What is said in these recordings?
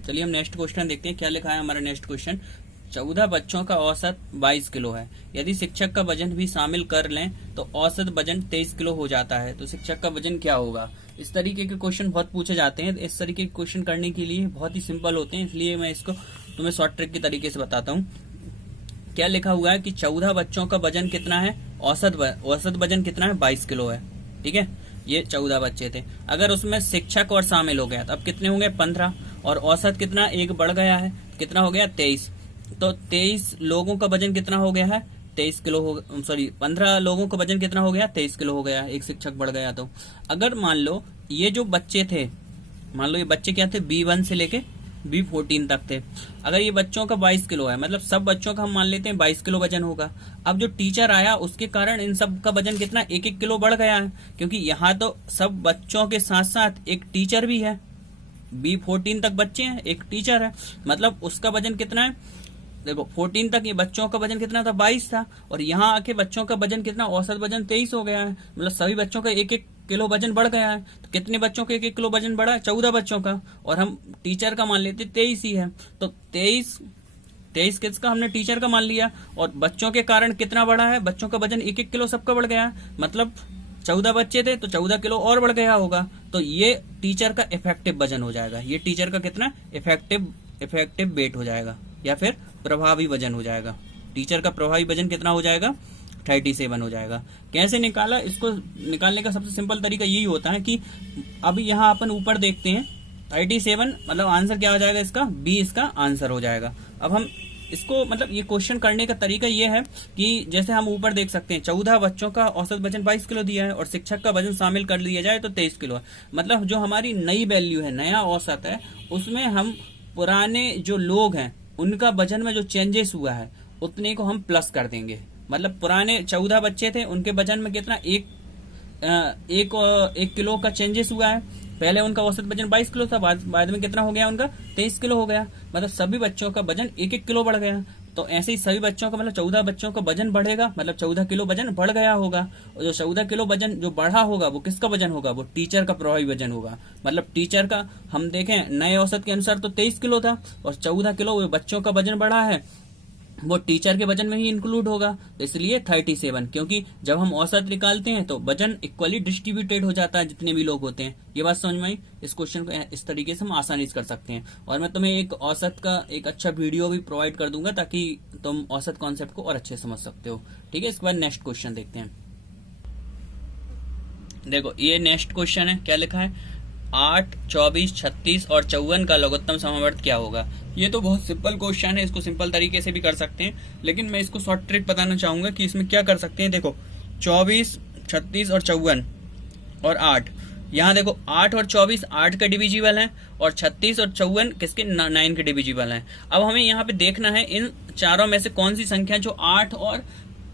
चलिए हम next question देखते हैं क्या लिखा है हमारा नेक्स्ट क्वेश्चन। 14 बच्चों का औसत 22 किलो है। यदि शिक्षक का वजन भी शामिल कर लें तो औसत वजन 23 किलो हो जाता है, तो शिक्षक का वजन क्या होगा। इस तरीके के क्वेश्चन बहुत पूछे जाते हैं। इस तरीके के क्वेश्चन करने के लिए बहुत ही सिंपल होते हैं, इसलिए मैं इसको तुम्हें शॉर्ट ट्रिक के तरीके से बताता हूँ। क्या लिखा हुआ है कि 14 बच्चों का वजन कितना है, औसत वजन कितना है, 22 किलो है। ठीक है, ये 14 बच्चे थे। अगर उसमें शिक्षक और शामिल हो गया तो अब कितने होंगे, 15, और औसत कितना, एक बढ़ गया है, कितना हो गया, 23। तो 23 लोगों का वजन कितना हो गया है, 23 किलो हो, सॉरी 15 लोगों का वजन कितना हो गया, 23 किलो हो गया, एक शिक्षक बढ़ गया। तो अगर मान लो ये जो बच्चे थे, मान लो ये बच्चे क्या थे, B1 से लेके B14 तक थे। अगर ये बच्चों का 22 किलो है, मतलब सब बच्चों का हम मान लेते हैं 22 किलो वजन होगा। अब जो टीचर आया उसके कारण इन सब का वजन कितना, 1-1 किलो बढ़ गया है, क्योंकि यहाँ तो सब बच्चों के साथ साथ एक टीचर भी है। B14 तक बच्चे हैं, एक टीचर है, मतलब उसका वजन कितना है, देखो 14 तक ये बच्चों का वजन कितना था, 22 था, और यहाँ आके बच्चों का वजन कितना, औसत वजन 23 हो गया है। मतलब सभी बच्चों का 1-1 किलो वजन बढ़ गया है। तो कितने बच्चों का 1-1 किलो वजन बढ़ा है, 14 बच्चों का, और हम टीचर का मान लेते 23 ही है। तो 23 किसका, हमने टीचर का मान लिया, और बच्चों के कारण कितना बढ़ा है, बच्चों का वजन 1-1 किलो सबका बढ़ गया है। मतलब 14 बच्चे थे तो 14 किलो और बढ़ गया होगा। तो ये टीचर का इफेक्टिव वजन हो जाएगा। ये टीचर का कितना इफेक्टिव वेट हो जाएगा, या फिर प्रभावी वजन हो जाएगा। टीचर का प्रभावी वजन कितना हो जाएगा, 37 हो जाएगा। कैसे निकाला, इसको निकालने का सबसे सिंपल तरीका यही होता है कि अभी यहाँ अपन ऊपर देखते हैं 37, मतलब आंसर क्या हो जाएगा इसका, बी इसका आंसर हो जाएगा। अब हम इसको, मतलब ये क्वेश्चन करने का तरीका ये है कि जैसे हम ऊपर देख सकते हैं 14 बच्चों का औसत वजन 22 किलो दिया है और शिक्षक का वजन शामिल कर लिया जाए तो 23 किलो है। मतलब जो हमारी नई वैल्यू है, नया औसत है, उसमें हम पुराने जो लोग हैं उनका वजन में जो चेंजेस हुआ है उतने को हम प्लस कर देंगे। मतलब पुराने 14 बच्चे थे, उनके वजन में कितना, एक किलो का चेंजेस हुआ है। पहले उनका औसत वजन 22 किलो था, बाद में कितना हो गया उनका, 23 किलो हो गया। मतलब सभी बच्चों का वजन 1-1 किलो बढ़ गया। तो ऐसे ही सभी बच्चों का, मतलब 14 बच्चों का वजन बढ़ेगा, मतलब 14 किलो वजन बढ़ गया होगा। और जो 14 किलो वजन जो बढ़ा होगा वो किसका वजन होगा, वो टीचर का प्रभावी वजन होगा। मतलब टीचर का हम देखें नए औसत के अनुसार तो 23 किलो था, और 14 किलो बच्चों का वजन बढ़ा है, वो टीचर के वजन में ही इंक्लूड होगा। तो इसलिए 37, क्योंकि जब हम औसत निकालते हैं तो वजन इक्वली डिस्ट्रीब्यूटेड हो जाता है जितने भी लोग होते हैं। ये बात समझ में आई। इस क्वेश्चन को इस तरीके से हम आसानी से कर सकते हैं। और मैं तुम्हें एक औसत का एक अच्छा वीडियो भी प्रोवाइड कर दूंगा ताकि तुम औसत कॉन्सेप्ट को और अच्छे से समझ सकते हो। ठीक है, इसके बाद नेक्स्ट क्वेश्चन देखते हैं। देखो ये नेक्स्ट क्वेश्चन है, क्या लिखा है, 8, 24, 36 और 54 का लघुत्तम समवर्त क्या होगा। ये तो बहुत सिंपल क्वेश्चन है, इसको सिंपल तरीके से भी कर सकते हैं, लेकिन मैं इसको शॉर्ट ट्रिक बताना चाहूंगा कि इसमें क्या कर सकते हैं। देखो 24, 36 और 54 और 8, यहाँ देखो 8 और 24 8 का डिविजिबल है, और 36 और 54 किसके, 9 के डिविजिबल है। अब हमें यहाँ पे देखना है इन चारों में से कौन सी संख्या जो 8 और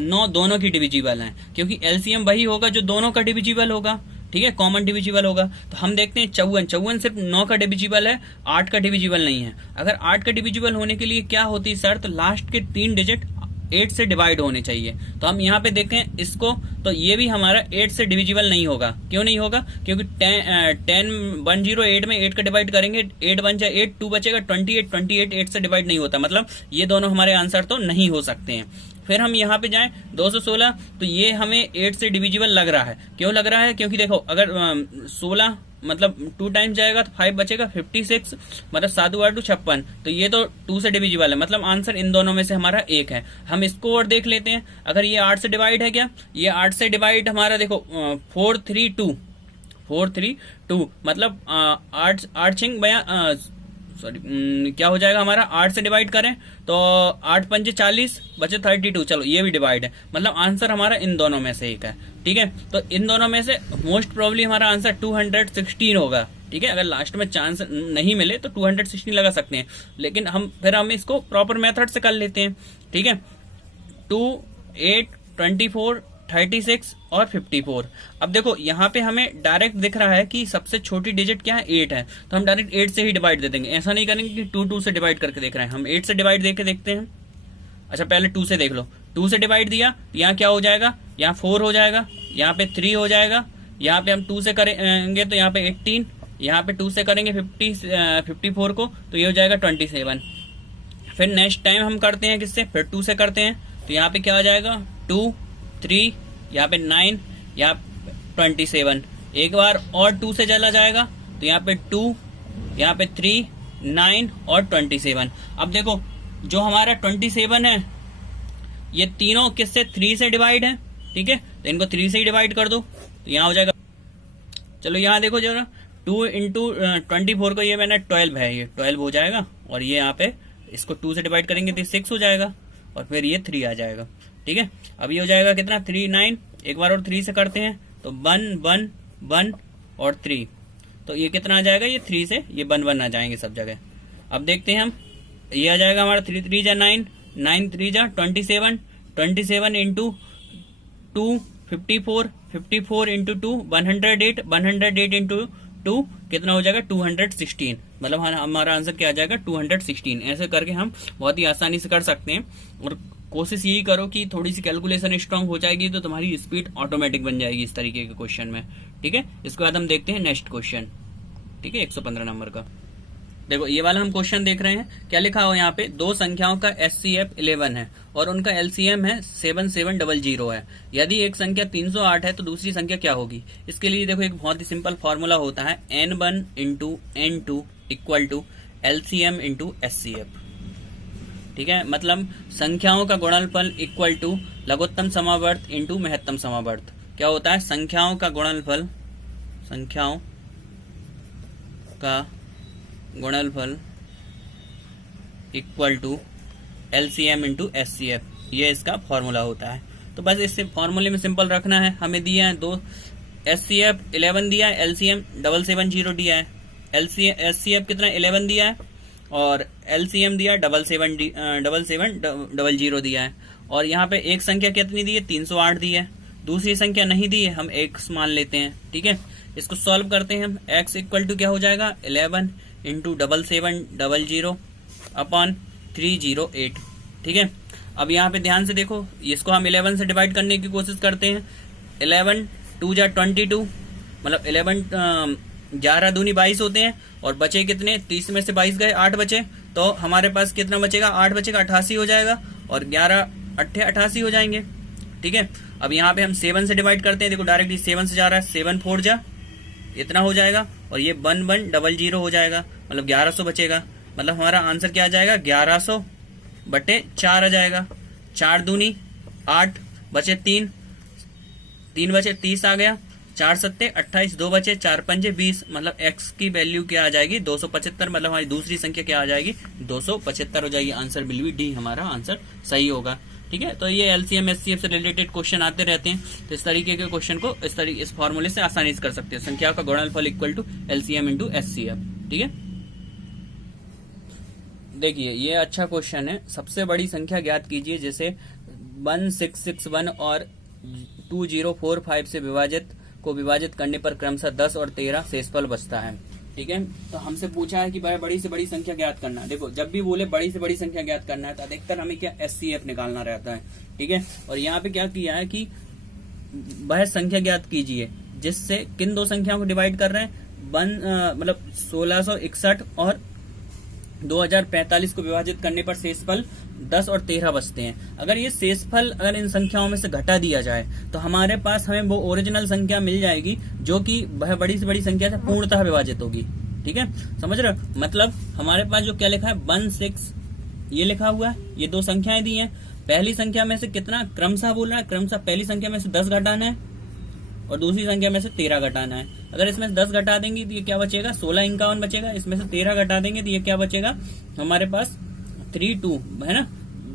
9 दोनों की डिविजिबल है, क्योंकि एलसीएम वही होगा जो दोनों का डिविजिबल होगा। ठीक है, कॉमन डिविजिबल होगा। तो हम देखते हैं 54 सिर्फ 9 का डिविजिबल है, 8 का डिविजिबल नहीं है। अगर 8 का डिविजिबल होने के लिए क्या होती है शर्त, लास्ट के 3 डिजिट 8 से डिवाइड होने चाहिए। तो हम यहाँ पे देखें इसको, तो ये भी हमारा 8 से डिविजिबल नहीं होगा। क्यों नहीं होगा, क्योंकि 108 में 8 का डिवाइड करेंगे, 8 1 जा 8, 2 बचेगा 28 8 से डिवाइड नहीं होता। मतलब ये दोनों हमारे आंसर तो नहीं हो सकते हैं। फिर हम यहाँ पे जाएं 216, तो ये हमें 8 से डिविजिबल लग रहा है। क्यों लग रहा है, क्योंकि देखो अगर 16 मतलब 2 टाइम्स जाएगा तो 5 बचेगा, 56 मतलब 7 2 56, तो ये तो 2 से डिविजिबल है। मतलब आंसर इन दोनों में से हमारा एक है। हम इसको और देख लेते हैं, अगर ये 8 से डिवाइड है, क्या ये 8 से डिवाइड हमारा देखो 432 मतलब 8 छिंग बया, सॉरी क्या हो जाएगा हमारा, 8 से डिवाइड करें तो 8 पंजे 40 बचे 32, चलो ये भी डिवाइड है। मतलब आंसर हमारा इन दोनों में से एक है। ठीक है, तो इन दोनों में से मोस्ट प्रोबेबली हमारा आंसर 216 होगा। ठीक है, अगर लास्ट में चांस नहीं मिले तो 216 लगा सकते हैं, लेकिन हम इसको प्रॉपर मेथड से कर लेते हैं। ठीक है, 2, 8, 24, 36 और 54। अब देखो यहाँ पे हमें डायरेक्ट दिख रहा है कि सबसे छोटी डिजिट क्या है, 8 है, तो हम डायरेक्ट 8 से ही डिवाइड दे देंगे। ऐसा नहीं करेंगे कि 2 से डिवाइड करके देख रहे हैं, हम 8 से डिवाइड देके देखते हैं। अच्छा पहले 2 से देख लो, 2 से डिवाइड दिया, यहाँ क्या हो जाएगा, यहाँ 4 हो जाएगा, यहाँ पे 3 हो जाएगा, यहाँ पे हम 2 से करेंगे तो यहाँ पे 18, यहाँ पे 2 से करेंगे 54 को, तो ये हो जाएगा 27। फिर नेक्स्ट टाइम हम करते हैं किससे, फिर 2 से करते हैं, तो यहाँ पे क्या हो जाएगा 2, 3, यहाँ पे 9, यहाँ 27। एक बार और 2 से चला जाएगा, तो यहाँ पे 2, यहाँ पे 3, 9 और 27। अब देखो जो हमारा 27 है ये तीनों किससे, 3 से डिवाइड है, ठीक है, तो इनको 3 से ही डिवाइड कर दो, तो यहाँ हो जाएगा। चलो यहाँ देखो जरा, 2 इंटू 24 को ये मैंने 12 है, ये 12 हो जाएगा, और ये यहाँ पे इसको 2 से डिवाइड करेंगे तो 6 हो जाएगा, और फिर ये 3 आ जाएगा, ठीक है। अब ये हो जाएगा कितना, 3, 9, एक बार और 3 से करते हैं तो 1, 1, 1 और 3, तो ये कितना आ जाएगा, ये 3 से ये 1, 1 आ जाएंगे सब जगह। अब देखते हैं हम, ये आ जाएगा हमारा 3, 3 जा 9, 9 3 जा 27, 27 इंटू 2 54, 54 इंटू 2 108, 108 इंटू 2 कितना हो जाएगा 216, मतलब हमारा आंसर क्या आ जाएगा 216। ऐसे करके हम बहुत ही आसानी से कर सकते हैं, और कोशिश यही करो कि थोड़ी सी कैलकुलेशन स्ट्रांग हो जाएगी तो तुम्हारी स्पीड ऑटोमेटिक बन जाएगी इस तरीके के क्वेश्चन में, ठीक है। इसके बाद हम देखते हैं नेक्स्ट क्वेश्चन, ठीक है, 115 नंबर का। देखो ये वाला हम क्वेश्चन देख रहे हैं, क्या लिखा हो यहाँ पे, दो संख्याओं का SCF 11 है और उनका LCM है 7700 है। यदि एक संख्या 308 है तो दूसरी संख्या क्या होगी। इसके लिए देखो एक बहुत ही सिंपल फॉर्मूला होता है, N1 into N2 equal to LCM into SCF, ठीक है। मतलब संख्याओं का गुणनफल इक्वल टू लघुत्तम समावर्त इंटू महत्तम समावर्त। क्या होता है, संख्याओं का गुणनफल, संख्याओं का गुणनफल equal to LCM into SCF, ये इसका फॉर्मूला होता है। तो बस इस फॉर्मूले में सिंपल रखना है। हमें दिया है दो, SCF 11 दिया है, LCM 770 दिया है, SCF कितना 11 दिया है और LCM दिया 7700 दिया है। और यहाँ पे एक संख्या कितनी दी है, 308 दी है, दूसरी संख्या नहीं दी है, हम x मान लेते हैं, ठीक है। इसको सॉल्व करते हैं हम, x इक्वल टू क्या हो जाएगा 11 इंटू 7700 अपॉन 308, ठीक है। अब यहाँ पे ध्यान से देखो, इसको हम 11 से डिवाइड करने की कोशिश करते हैं। 11 2 जा 22, मतलब 11 दूनी 22 होते हैं, और बचे कितने, 30 में से 22 गए, 8 बचे, तो हमारे पास कितना बचेगा, 8 बचेगा, 88 हो जाएगा, और 11 8 88 हो जाएंगे, ठीक है। अब यहाँ पे हम 7 से डिवाइड करते हैं, देखो डायरेक्टली 7 से जा रहा है, 7 4 जा इतना हो जाएगा, और ये 1100 हो जाएगा, मतलब 1100 बचेगा। मतलब हमारा आंसर क्या आ जाएगा, 1100 बटे 4 आ जाएगा। 4 दूनी 8 बचे 3, 3 बचे 30 आ गया, 4 सत्ते 28, 2 बचे, 4 पंजे 20, मतलब x की वैल्यू क्या आ जाएगी 275, मतलब हमारी दूसरी संख्या क्या आ जाएगी 275 हो जाएगी। आंसर बिल्कुल डी हमारा आंसर सही होगा, ठीक है। तो ये LCM SCF से रिलेटेड क्वेश्चन आते रहते हैं, तो इस तरीके के क्वेश्चन को इस फॉर्मूले से आसानी से कर सकते हैं। संख्या का गुणनफल equal to LCM into SCF, ठीक है। देखिए ये अच्छा क्वेश्चन है। सबसे बड़ी संख्या ज्ञात कीजिए, जैसे 1661 और 2045 से विभाजित करने पर क्रमशः 10 और 13 शेषफल बचता है, ठीक है। तो हमसे पूछा है कि भाई बड़ी से बड़ी संख्या ज्ञात करना है। देखो जब भी बोले बड़ी से बड़ी संख्या ज्ञात करना है तो अधिकतर हमें क्या SCF निकालना रहता है, ठीक है। और यहाँ पे क्या किया है कि वह संख्या ज्ञात कीजिए जिससे किन दो संख्याओं को डिवाइड कर रहे हैं, मतलब 1661 और 2045 को विभाजित करने पर शेषफल 10 और 13 बचते हैं। अगर ये शेषफल अगर इन संख्याओं में से घटा दिया जाए तो हमारे पास हमें वो ओरिजिनल संख्या मिल जाएगी जो कि वह बड़ी से बड़ी संख्या से पूर्णतः विभाजित होगी, ठीक है। समझ रहे हो, मतलब हमारे पास जो क्या लिखा है 16 ये लिखा हुआ है, ये दो संख्याएं दी हैं। पहली संख्या में से कितना क्रमशः बोल रहा है, क्रमशः पहली संख्या में से 10 घटाना है और दूसरी संख्या में से 13 घटाना है। अगर इसमें से 10 घटा देंगे तो ये क्या बचेगा 1651 बचेगा, इसमें से 13 घटा देंगे तो ये क्या बचेगा हमारे पास 32 है ना,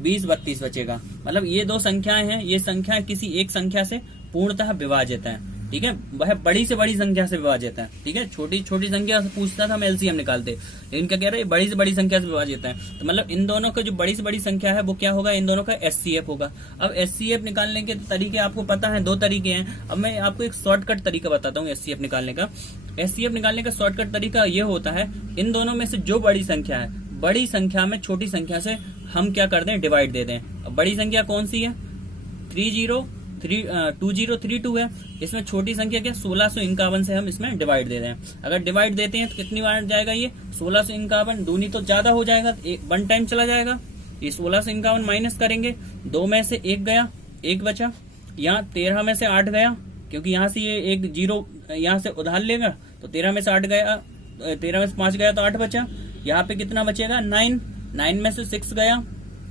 20 32 बचेगा। मतलब ये दो संख्याएं हैं, ये संख्या किसी एक संख्या से पूर्णतः विभाजित है, ठीक है। वह बड़ी से बड़ी संख्या से विभाजित है, ठीक है। छोटी छोटी संख्या से पूछता था हम LCM निकालते, लेकिन क्या कह रहे हैं बड़ी से बड़ी संख्या से विभाजित है। तो मतलब इन दोनों का जो बड़ी से बड़ी संख्या है वो क्या होगा, इन दोनों का SCF होगा। अब SCF निकालने के तरीके आपको पता है, दो तरीके हैं। अब मैं आपको एक शॉर्टकट तरीका बताता हूँ SCF निकालने का। SCF निकालने का शॉर्टकट तरीका ये होता है, इन दोनों में से जो बड़ी संख्या है, बड़ी संख्या में छोटी संख्या से हम क्या कर दें डिवाइड दे दें। अब बड़ी संख्या कौन सी है 30 2032 है। इसमें छोटी संख्या क्या 1651 से हम इसमें डिवाइड दे रहे हैं। अगर डिवाइड देते हैं तो कितनी बार जाएगा ये 1651, दूनी तो ज्यादा हो जाएगा, 1 टाइम चला जाएगा। ये 1651 माइनस करेंगे, 2 में से 1 गया, 1 बचा। यहाँ 13 में से 8 गया, क्योंकि यहाँ से ये एक 0 यहाँ से उधार लेगा, तो 13 में से 8 गया, 13 में से 5 गया तो 8 बचा। यहाँ पे कितना बचेगा 9 में से 6 गया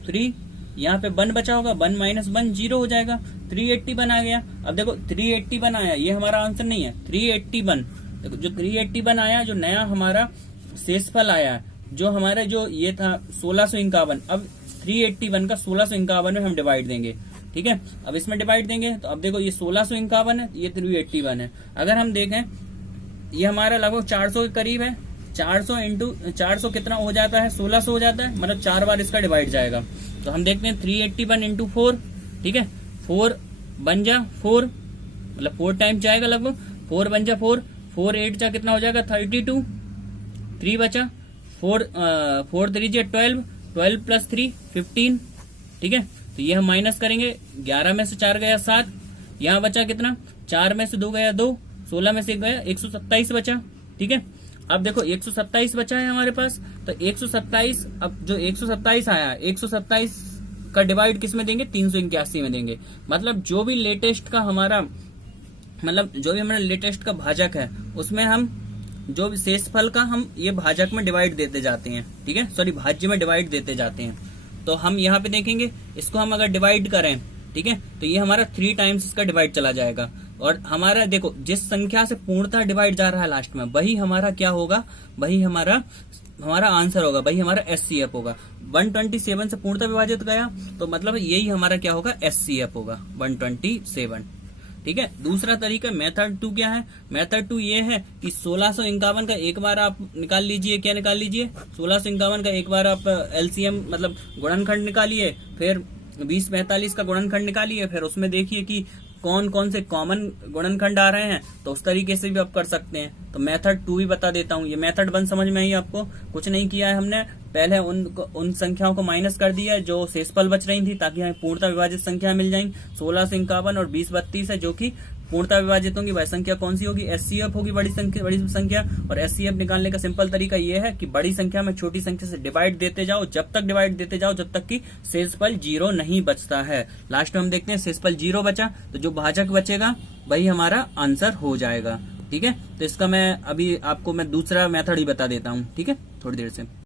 3, यहाँ पे 1 बचा होगा, 1 माइनस 1 0 हो जाएगा। 381 आ गया। अब देखो 381 आया, ये हमारा आंसर नहीं है। 381 देखो, जो 381 आया, जो नया हमारा शेषफल आया, जो हमारा जो ये था 1651, अब 381 का 1651 में हम डिवाइड देंगे। ठीक है, अब इसमें डिवाइड देंगे तो अब देखो ये 1651 है, ये 381 है। अगर हम देखें ये हमारा लगभग 400 के करीब है। 400 इंटू 400 कितना हो जाता है 1600 हो जाता है, मतलब 4 बार इसका डिवाइड जाएगा। तो हम देखते हैं 381 इंटू 4, ठीक है, 4 बन जा 4, मतलब 4 टाइम जाएगा लगभग, 4 बन जा 4, 4 8 जा कितना हो जाएगा 32, 3 बचा, 4 3 जा 12, 12 प्लस 3 15, ठीक है। तो ये हम माइनस करेंगे, 11 में से 4 गया 7, यहाँ बचा कितना 4 में से 2 गया 2, 16 में से 1 गया 127 बचा। ठीक है, अब देखो 127 बचा है हमारे पास, तो 127, अब जो 127 आया 127 का डिवाइड किस में देंगे 381 में देंगे। मतलब जो भी लेटेस्ट का हमारा लेटेस्ट का भाजक है उसमें हम जो भी शेषफल का हम ये भाजक में डिवाइड देते जाते हैं। ठीक है, सॉरी भाज्य में डिवाइड देते जाते हैं। तो हम यहाँ पे देखेंगे इसको हम अगर डिवाइड करें, ठीक है, तो ये हमारा 3 टाइम्स इसका डिवाइड चला जाएगा। और हमारा देखो जिस संख्या से पूर्णतः डिवाइड जा रहा है लास्ट में, वही हमारा क्या होगा, वही हमारा आंसर होगा, वही हमारा SCF होगा। 127 से पूर्णतः विभाजित गया तो मतलब यही हमारा क्या होगा SCF होगा 127। ठीक है, दूसरा तरीका मेथड 2 क्या है, मेथड 2 ये है कि 1651 का एक बार आप निकाल लीजिए, क्या निकाल लीजिए 1651 का एक बार आप LCM मतलब गुणनखंड निकालिए, फिर 2045 का गुणनखंड निकालिए, फिर उसमें देखिए कि कौन कौन से कॉमन गुणनखंड आ रहे हैं, तो उस तरीके से भी आप कर सकते हैं। तो मेथड 2 भी बता देता हूँ। ये मेथड 1 समझ में आई आपको, कुछ नहीं किया है हमने, पहले उन संख्याओं को माइनस कर दिया जो शेषफल बच रही थी ताकि हमें पूर्णतः विभाजित संख्या मिल जाएंगी। 1651 और 2032 है जो कि पूर्णतः विभाजित होंगी, वह संख्या कौन सी होगी SCF होगी, बड़ी संख्या। और SCF निकालने का सिंपल तरीका यह है कि बड़ी संख्या में छोटी संख्या से डिवाइड देते जाओ, जब तक डिवाइड देते जाओ जब तक कि शेषफल 0 नहीं बचता है। लास्ट में हम देखते हैं शेषफल 0 बचा तो जो भाजक बचेगा वही हमारा आंसर हो जाएगा। ठीक है, तो इसका मैं अभी आपको दूसरा मेथड ही बता देता हूँ, ठीक है, थोड़ी देर से।